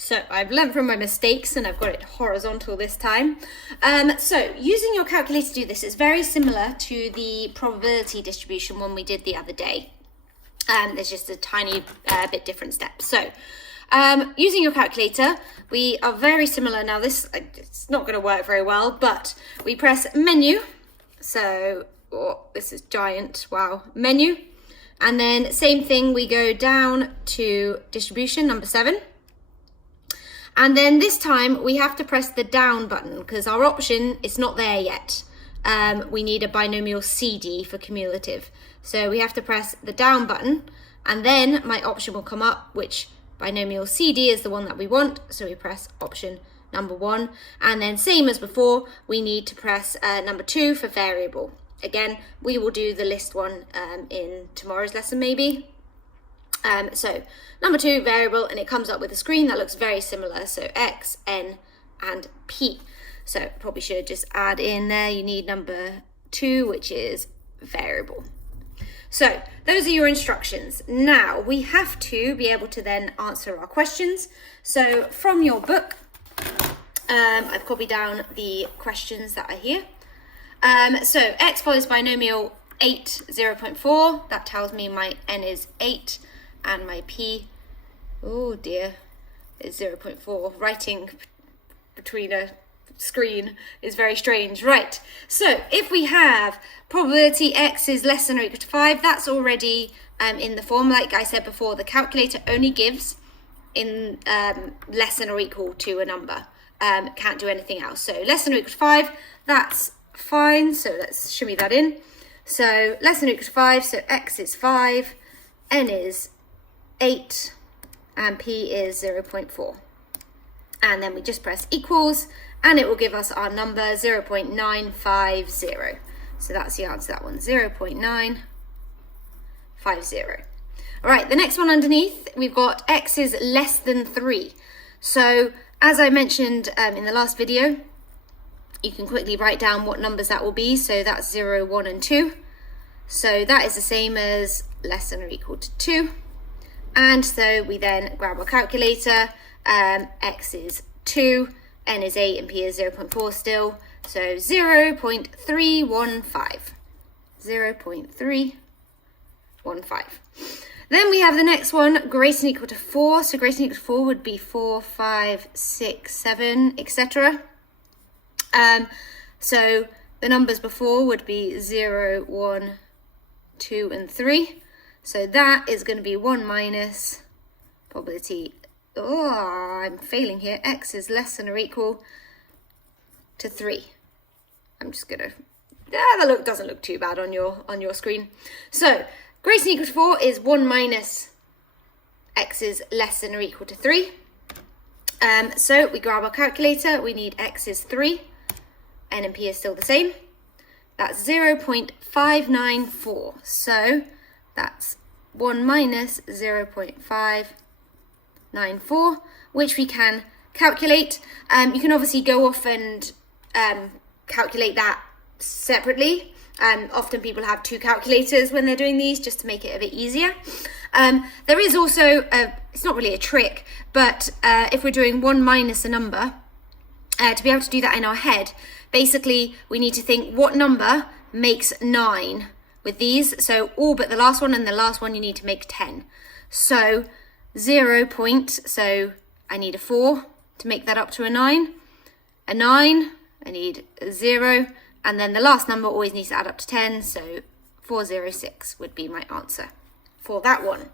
So I've learned from my mistakes and I've got it horizontal this time. So using your calculator to do this is very similar to the probability distribution one we did the other day. There's just a tiny bit different step. So using your calculator, we are very similar. Now this, it's not going to work very well, but we press menu. So, oh, this is giant, wow, menu. And then same thing, we go down to distribution, number 7. And then this time we have to press the down button because our option is not there yet. We need a binomial CD for cumulative. So we have to press the down button and then my option will come up, which binomial CD is the one that we want. So we press option number 1. And then same as before, we need to press number 2 for variable. Again, we will do the list one in tomorrow's lesson maybe. So number 2 variable, and it comes up with a screen that looks very similar. So X, N, and P. So probably should just add in there, you need number 2, which is variable. So those are your instructions. Now we have to be able to then answer our questions. So from your book, I've copied down the questions that are here. So X follows binomial 8, 0.4. That tells me my N is 8. And my P, oh dear, is 0.4. Writing between a screen is very strange. Right, so if we have probability X is less than or equal to 5, that's already in the form. Like I said before, the calculator only gives in less than or equal to a number. Can't do anything else. So less than or equal to 5, that's fine. So let's shimmy that in. So less than or equal to 5, so X is 5, N is 8 and P is 0.4, and then we just press equals and it will give us our number 0.950. So that's the answer to that one, 0.950. All right, the next one underneath, we've got X is less than 3. So as I mentioned in the last video, you can quickly write down what numbers that will be. So that's 0, 1 and 2. So that is the same as less than or equal to 2. And so we then grab our calculator, X is 2, N is 8, and P is 0.4 still. So 0.315. 0.315. Then we have the next one, greater than or equal to 4. So greater than or equal to 4 would be 4, 5, 6, 7, etc. So the numbers before would be 0, 1, 2, and 3. So that is going to be 1 minus probability, oh, I'm failing here, X is less than or equal to 3. I'm just going to, that doesn't look too bad on your screen. So greater than or equal to 4 is 1 minus X is less than or equal to 3. So we grab our calculator, we need X is 3, N and P is still the same. That's 0.594. So that's 1 minus 0.594, which we can calculate. You can obviously go off and calculate that separately. Often people have 2 calculators when they're doing these just to make it a bit easier. There is also, it's not really a trick, but if we're doing 1 minus a number, to be able to do that in our head, basically we need to think what number makes 9 with these. So all but the last one, and the last one you need to make 10. So 0 point, so I need a 4 to make that up to a 9. A 9, I need a 0, and then the last number always needs to add up to 10, so 406 would be my answer for that one.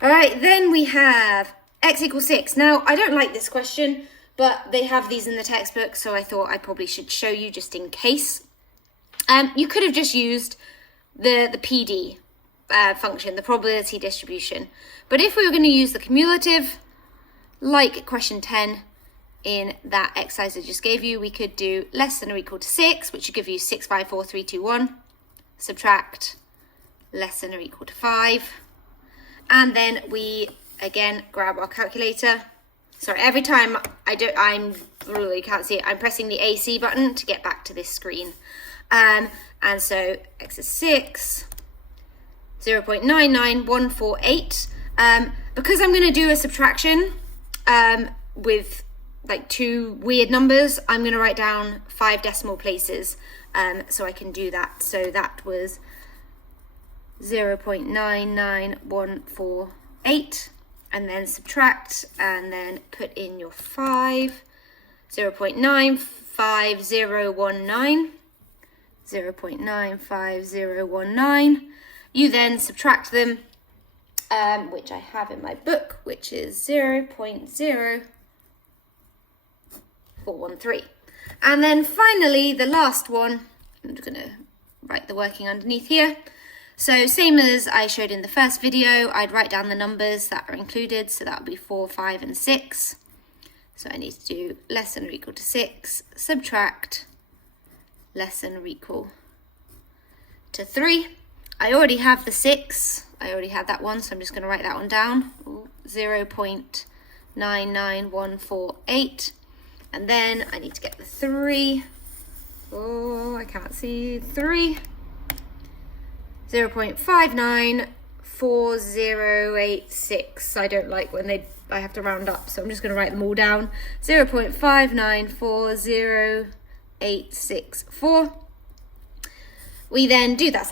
All right, then we have X equals 6. Now, I don't like this question, but they have these in the textbook, so I thought I probably should show you just in case. You could have just used the PD function, the probability distribution. But if we were going to use the cumulative, like question 10 in that exercise I just gave you, we could do less than or equal to 6, which would give you 6, 5, 4, 3, 2, 1. Subtract less than or equal to 5. And then we, again, grab our calculator. Sorry, every time I'm really can't see it, I'm pressing the AC button to get back to this screen. And so X is 6, 0.99148. Because I'm going to do a subtraction, with like 2 weird numbers, I'm going to write down 5 decimal places so I can do that. So that was 0.99148, and then subtract and then put in your 5, 0.95019, 0.95019. You then subtract them, which I have in my book, which is 0.0413. And then finally, the last one, I'm just going to write the working underneath here. So same as I showed in the first video, I'd write down the numbers that are included. So that would be 4, 5, and 6. So I need to do less than or equal to 6, subtract less than or equal to 3. I already have the 6. I already had that one, so I'm just going to write that one down. 0.99148. And then I need to get the 3. Oh, I can't see 3. 0.594086. I don't like when I have to round up, so I'm just going to write them all down. 0.59408664. We then do that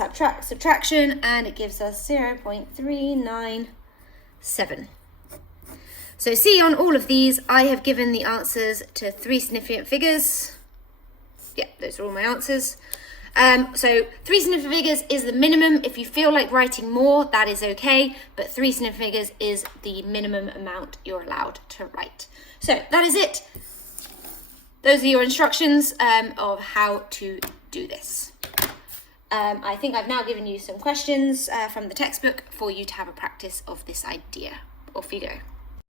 subtraction, and it gives us 0.397. So see, on all of these, I have given the answers to 3 significant figures. Yeah, those are all my answers. So 3 significant figures is the minimum. If you feel like writing more, that is okay, but 3 significant figures is the minimum amount you're allowed to write. So that is it. Those are your instructions of how to do this. I think I've now given you some questions from the textbook for you to have a practice of this idea. Off you go.